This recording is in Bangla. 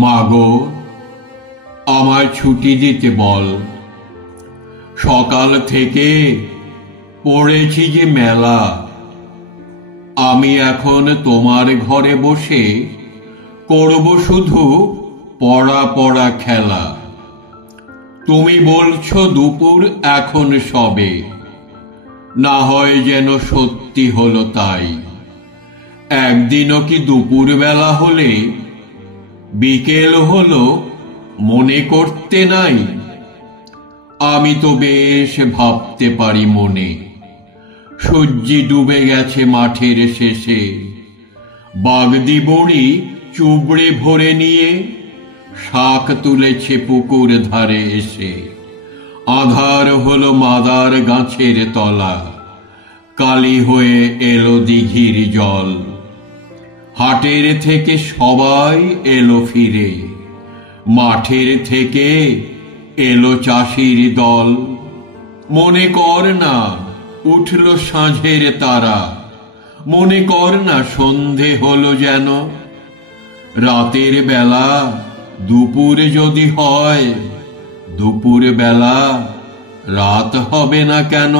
মাগো, আমায় ছুটি দিতে বল। সকাল থেকে পড়েছি যে মেলা, আমি এখন তোমার ঘরে বসে করব শুধু পড়া পড়া খেলা। তুমি বলছো দুপুর এখন সবে, না হয় যেন সত্যি হলো তাই। একদিনও কি দুপুর বেলা হলে বিকেল হলো মনে করতে নাই? আমি তো বেশ ভাবতে পারি মনে, সূর্যি ডুবে গেছে মাঠের শেষে, বাগদি বড়ি চুবড়ে ভরে নিয়ে শাক তুলেছে পুকুর ধারে এসে। আঁধার হলো মাদার গাছের তলা, কালি হয়ে এলো দিঘির জল। হাটের থেকে সবাই এলো ফিরে, মাঠের থেকে এলো চাষির দল। মনে কর না উঠল সাঁঝের তারা, মনে কর না সন্ধে হলো যেন। রাতের বেলা দুপুর যদি হয়, দুপুর বেলা রাত হবে না কেন?